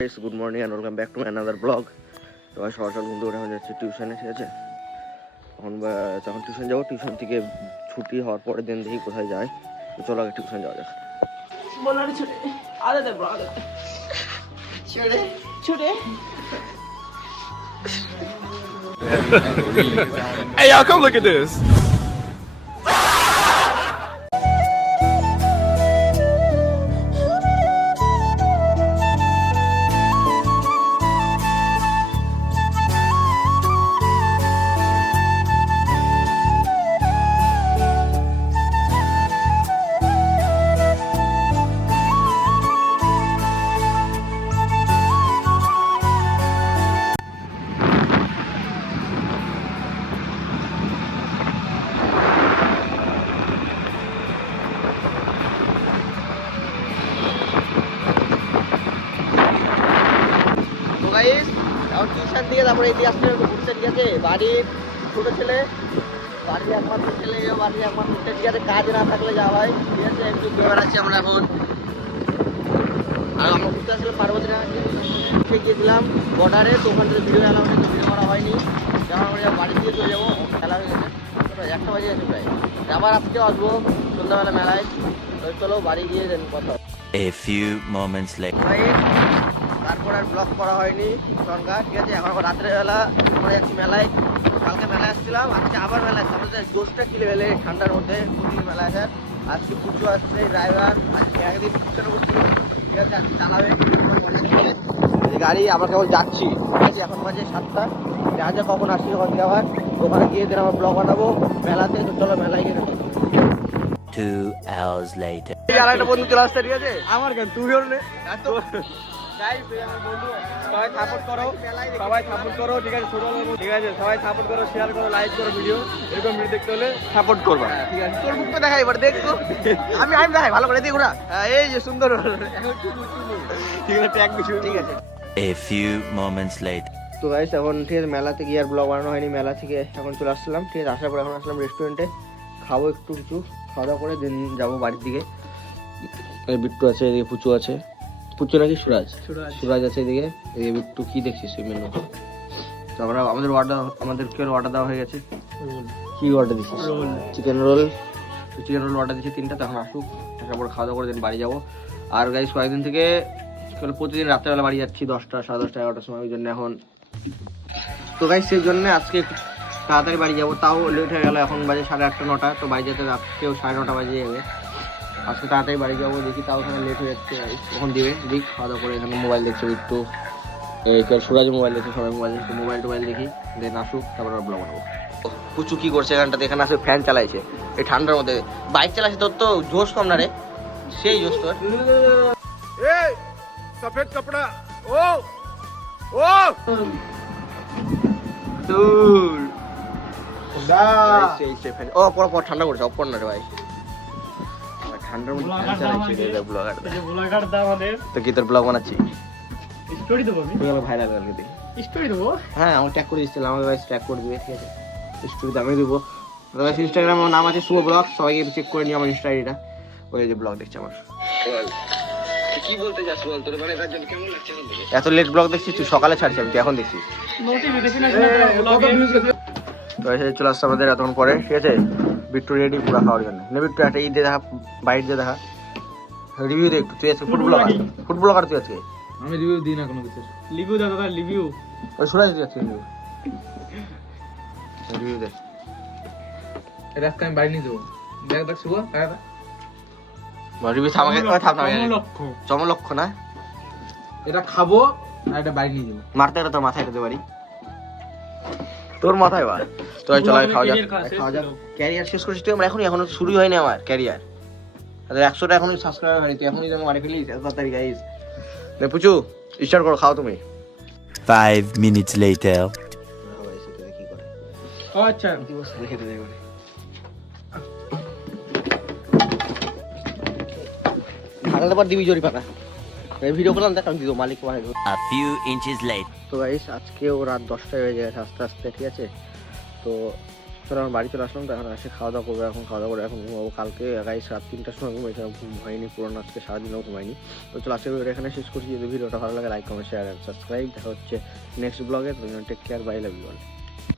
Good morning and welcome back to another blog. তো সকাল সকাল ঘুম থেকে যাচ্ছি টিউশনে, ঠিক আছে। তখন টিউশন যাবো, টিউশন থেকে ছুটি হওয়ার পরে দিন দেখি কোথায় যায়। তো চলো আগে টিউশন যাওয়া যাক। Hey y'all, come look at this. এখন টিউশন দিয়ে তারপরে এদিকে আসতে ঘুরতে, ঠিক আছে। বাড়ির ছোটো ছেলে, বাড়ির একমাত্র ছেলে, বাড়ির একমাত্র ছেলে, ঠিক আছে। কাজ না থাকলে যাওয়া হয়, ঠিক আছে। একটু বেড়াচ্ছি আমরা এখন। আর আমরা ঘুরতে আসলে পার্বতী গিয়েছিলাম বর্ডারে, তো ওখান থেকে ভিডিও এলাম, ভিডিও করা হয়নি। যেমন আমরা বাড়ি দিয়ে চলে যাবো, খেলা হয়ে গেছে, 1টা বাজে গেছে প্রায়। আবার আজকে আসবো সন্ধ্যাবেলা মেলায়। চলো বাড়ি গিয়ে কথা। A few moments later. তারপর আর ব্লগ করা হয়নি সরকার, ঠিক আছে। এখন রাত্রেবেলা আমরা যাচ্ছি মেলায়। কালকে মেলায় আসছিলাম, আজকে আবার মেলায় আসছে। আমাদের জোশটা কিনে ফেলে ঠান্ডার মধ্যে প্রতিদিন মেলায় আসার। আজকে পুজো আসছে, ড্রাইভার আজকে একদিন পিছনে বসছিল, ঠিক আছে। আজকে চালাবে গাড়ি। আমরা কেবল যাচ্ছি, ঠিক আছে। এখন বাজে 7টা। যা কখন আসছি ওখান থেকে আবার ওখানে গিয়ে দিন আমরা ব্লগ বানাবো মেলাতে। তো চলো মেলায় গিয়ে 2 hours later. আর একটা বন্ধু চলে আসছে, ঠিক আছে। আমার কেন তুই হলে সবাই সাপোর্ট করো, সবাই সাপোর্ট করো, ঠিক আছে। ছোট লোক, ঠিক আছে, সবাই সাপোর্ট করো, শেয়ার করো, লাইক করো ভিডিও। এরকম ভিডিও দেখতে হলে সাপোর্ট করবা, ঠিক আছে। তোর মুখটা দেখাই এবার, দেখো। আমি দেখাই ভালো করে, দেখো না। এই যে সুন্দর, ঠিক আছে, ট্যাগ দিছি, ঠিক আছে। A few moments later. তো গাইস এখন ঠিক আছে, মেলাতে গিয়ে আর ব্লগ বানানো হয়নি। মেলা থেকে এখন চলে আসলাম, ঠিক আছে। আসার পর এখন আসলাম রেস্টুরেন্টে, খাবো একটু কিছু, খাওয়া দাওয়া করে দিন যাবো বাড়ির দিকে। বিট্টু আছে এদিকে, পুচু আছে। পুচু নাকি সুরাজ আছে এদিকে। এদিকে বিট্টু কি দেখছিস মেনু? তো আমরা আমাদের অর্ডার দেওয়া হয়ে গেছে। কি অর্ডার দিচ্ছিস? চিকেন রোল অর্ডার দিচ্ছি 3টা। তখন আসুক, আসার পর খাওয়া দাওয়া করে দিন বাড়ি যাবো। আর গাইস কয়েকদিন থেকে প্রতিদিন রাত্রেবেলা বাড়ি যাচ্ছি 10টা, 10:30, 11টার সময়। ওই জন্য এখন তো গাইস সেই জন্য আজকে একটু তাড়াতাড়ি বাড়ি যাবো। তাও লেট হয়ে গেল, এখন বাজে 8:30, 9টা। তো বাড়ি যেতে রাত্রেও 9:30 বাজে যাবে। আজকে তাড়াতাড়ি বাড়ি যাবো, দেখি। তাও ওখানে লেট হয়ে যাচ্ছে, তখন দিবে দিক। খাওয়া দাওয়া করে এখানে মোবাইল দেখছে একটু, সুরাজ মোবাইল দেখছে, সবাই মোবাইল দেখছে। মোবাইল দেখি, দেন আসুক, তারপর ব্লগ বানাবো। পুচু কি করছে এখানটাতে? এখানে আসে ফ্যান চালাইছে এই ঠান্ডার মধ্যে। বাইক চালাইছে, তোর তো জোশ কম না রে? সেই জোশ তোর। সফেদ কাপড়া ও ও পর ঠান্ডা করছে, অপর না রে ভাই। ঠান্ডার মধ্যে ফ্যান চালাইছে ব্লগার দা আমাদের। তো কি তোর ব্লগ বানাচ্ছি? স্টোরি দেবো আমি, তুই ভাইরাল করে দে। স্টোরি দেবো? হ্যাঁ, আমি ট্যাগ করে দিচ্ছিলাম, আমাকে ভাই ট্যাগ করে দিবে, ঠিক আছে। স্টোরি আমি দেবো। ইনস্টাগ্রামে নাম আছে শুভ ব্লগ, সবাইকে চেক করে নিও আমার ইনস্টা আইডিটা। ওই যে ব্লগ দেখছে আমার। কি বলতে চাস বল, তোর মানে এটার জন্য কেমন লাগছে? এত লেট ব্লগ দেখছিস তুই? সকালে ছাড়ছি আমি, তুই এখন দেখছিস। নোটিফিকেশন আসলে ব্লগে তো এসে চলে আসছে আমাদের এতক্ষণ পরে, ঠিক আছে। বিট্টু রেডি পুরা খাওয়ার জন্য। নে বিট্টু একটা ঈদ দেখা, বাইট দিয়ে দেখা, রিভিউ দে একটু। তুই আজকে ফুটবলার তুই আজকে। আমি রিভিউ দিই না কোনো কিছু। রিভিউ দাও দাদা, রিভিউ। ওই সুরাজ তুই আজকে রিভিউ দে। এটা আজকে আমি বাইরে নিয়ে যাবো। দেখ শুভ কাকা রিভিউ থামাকে চমলক্ষ না, এটা খাবো আর এটা বাইরে নিয়ে যাবো। মারতে গেলে তোর মাথায় দিতে পারি, তোর মাথায় বার। তো চলো খাওয়া যাক। ক্যারিয়ার শেষ করছিস তুই? আমরা এখনো শুরুই হয়নি আমার ক্যারিয়ার। 100টা এখনই সাবস্ক্রাইবার হয়নি, তুই এখনই তুমি মারি ফেলিস এত তাড়াতাড়ি গাইস। পুচু স্টার্ট করো, খাও তুমি। 5 minutes later. আচ্ছা ঢাকাতে পর দিবি জরি পাতা। ভিডিও করলাম, দেখ আমি দিব মালিক। A few inches later. তো গাইস আজকেও রাত 10টায় হয়ে গেছে আস্তে আস্তে, ঠিক আছে। তো চলো এখন বাড়ি চলে আসলাম, তো এখন এসে খাওয়া দাওয়া করবো, এখন খাওয়া দাওয়া করে এখন ঘুমাবো। কালকে গাইস রাত 3টার সময় ঘুমিয়েছিলাম, ঘুম হয়নি পুরোনো, আজকে সারাদিনও ঘুমাইনি। তো চলো আজকে ভিডিওটা এখানে শেষ করছি। যদি ভিডিওটা ভালো লাগে like comment share and subscribe. দেখা হচ্ছে নেক্সট ব্লগে। Take care, bye, love you all.